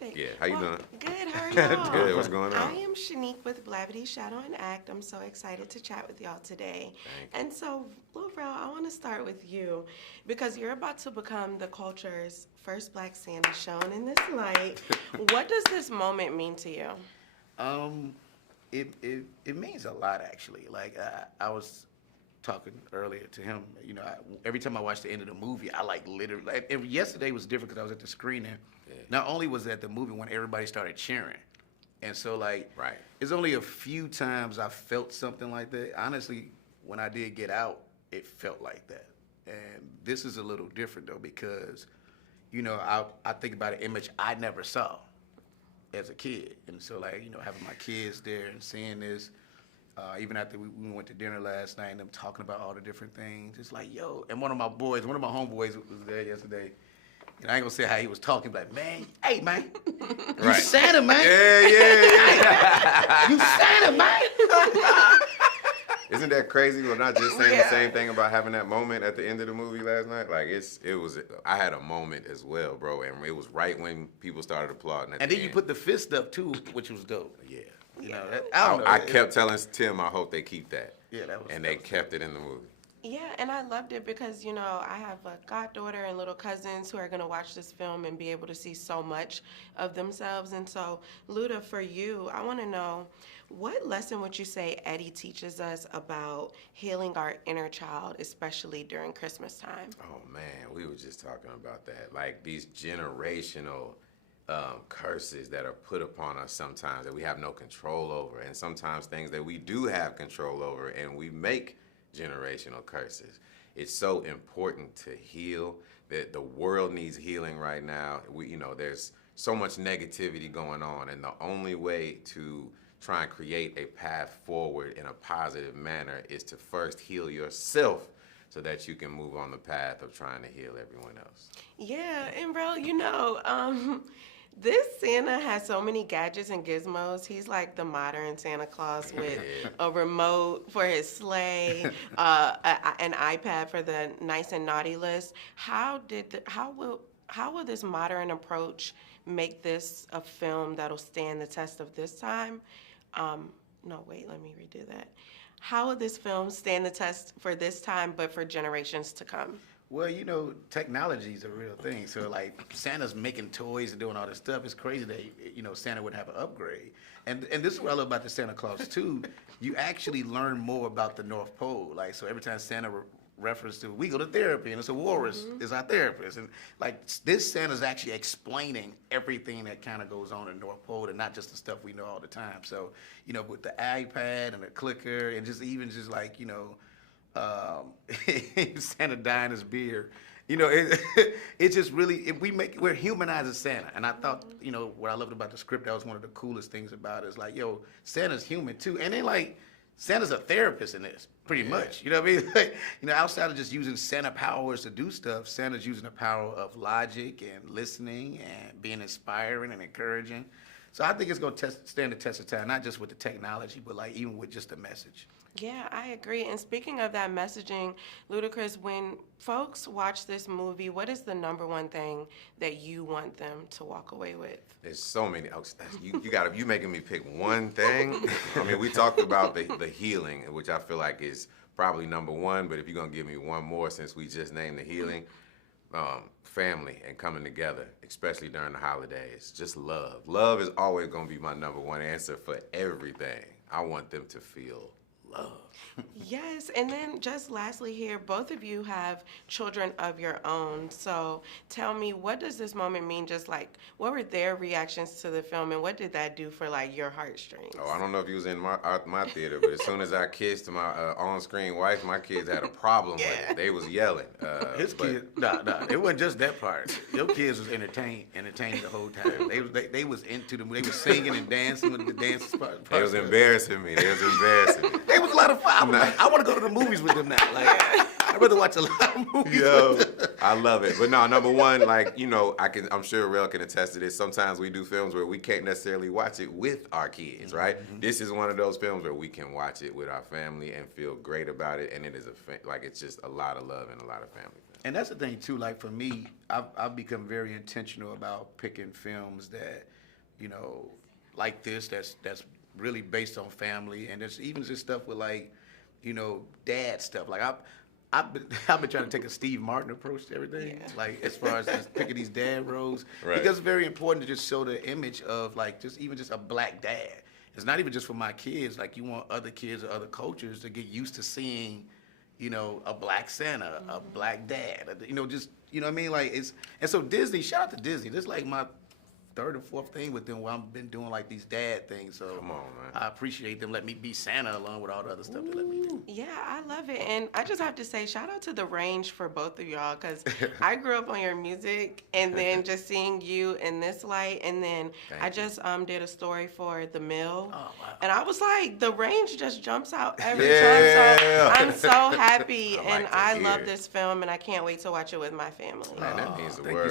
perfect. Yeah, how you doing? Good. How are y'all? Good. What's going I on? am Shanique with Blavity Shadow and Act. I'm so excited to chat with y'all today. Thank you. And so, Lil Rel, I want to start with you because you're about to become the culture's first Black Santa shown in this light. What does this moment mean to you? Um, it means a lot actually. Like I was talking earlier to him. Every time I watch the end of the movie, I like literally. And yesterday was different because I was at the screening. Yeah. Not only was it at the movie when everybody started cheering, and so like, Right. it's only a few times I felt something like that. Honestly, when I did get out, it felt like that. And this is a little different though because, I think about an image I never saw as a kid. And so like, having my kids there and seeing this, even after we went to dinner last night and them talking about all the different things, it's like, yo, and one of my homeboys was there yesterday. And I ain't gonna say how he was talking, but like, man, hey man, you Right. Santa, man. Yeah. You Santa, man. Isn't that crazy? We're not just saying the same thing about having that moment at the end of the movie last night. Like it was. I had a moment as well, bro, and it was right when people started applauding. At And the then you end. put the fist up too, which was dope. Yeah. I don't know. I kept telling Tim, I hope they keep that. Yeah, that was. And that they was kept it in the movie. Yeah, and I loved it because, I have a goddaughter and little cousins who are going to watch this film and be able to see so much of themselves. And so, Luda, for you, I want to know, what lesson would you say Eddie teaches us about healing our inner child, especially during Christmas time? Oh man, we were just talking about that. Like these generational curses that are put upon us sometimes that we have no control over, and sometimes things that we do have control over, and we make generational curses. It's so important to heal. That the world needs healing right now. There's so much negativity going on, and the only way to try and create a path forward in a positive manner is to first heal yourself so that you can move on the path of trying to heal everyone else. Yeah, and bro, this Santa has so many gadgets and gizmos. He's like the modern Santa Claus with a remote for his sleigh, an iPad for the nice and naughty list. How will this modern approach make this a film that'll stand the test of this time? No, wait, let me redo that. How will this film stand the test for this time, but for generations to come? Well, technology is a real thing. So, like, Santa's making toys and doing all this stuff. It's crazy that, Santa would have an upgrade. And this is what I love about the Santa Claus, too. You actually learn more about the North Pole. Like, so every time Santa references to, we go to therapy, and it's a walrus is our therapist. And, like, this Santa's actually explaining everything that kind of goes on in the North Pole and not just the stuff we know all the time. So, with the iPad and the clicker and just like, Santa dying his beer. It's just really, we're humanizing Santa. And I thought, what I loved about the script, that was one of the coolest things about it. Is like, yo, Santa's human too. And then like, Santa's a therapist in this, pretty much. You know what I mean? Like, outside of just using Santa powers to do stuff, Santa's using the power of logic and listening and being inspiring and encouraging. So I think it's going to stand the test of time, not just with the technology, but like even with just the message. Yeah, I agree. And speaking of that messaging, Ludacris, when folks watch this movie, what is the number one thing that you want them to walk away with? There's so many. You making me pick one thing. I mean, we talked about the healing, which I feel like is probably number one. But if you're gonna give me one more, since we just named the healing, family and coming together, especially during the holidays, just love. Love is always gonna be my number one answer for everything. I want them to feel love. Yes, and then just lastly here, both of you have children of your own. So tell me, what does this moment mean? Just like, what were their reactions to the film, and what did that do for like your heartstrings? Oh, I don't know if you was in my theater, but as soon as I kissed my on-screen wife, my kids had a problem with it. They was yelling. His kids, it wasn't just that part. Your kids was entertaining the whole time. They was into the movie. They was singing and dancing with the dance part. They was embarrassing me. They was a lot of fun. I want to go to the movies with them now. Like, I'd rather watch a lot of movies. Yo, with them. I love it. But no, number one, like, I'm sure Rel can attest to this. Sometimes we do films where we can't necessarily watch it with our kids, right? Mm-hmm. This is one of those films where we can watch it with our family and feel great about it. And it is it's just a lot of love and a lot of family. And that's the thing too. Like for me, I've become very intentional about picking films that, you know, like this. That's really based on family, and there's even just stuff with like, you know, dad stuff. Like I've been I've been trying to take a Steve Martin approach to everything. Yeah. Like as far as just picking these dad roles, Right. because it's very important to just show the image of like just even just a black dad. It's not even just for my kids. Like you want other kids or other cultures to get used to seeing, you know, a black Santa, a black dad, you know, just, you know what I mean? Like and so Disney, shout out to Disney. This is like my third or fourth thing with them where I've been doing like these dad things. So Come on, man. I appreciate them letting me be Santa along with all the other stuff they let me do. Yeah, I love it. And I just have to say, shout out to the range for both of y'all, because I grew up on your music and then just seeing you in this light. And then Thank I you. just did a story for The Mill. Oh, wow. And I was like, the range just jumps out every Yeah. time. So I'm so happy. I like and to I hear love it. this film, and I can't wait to watch it with my family. Man, that means the Thank word. you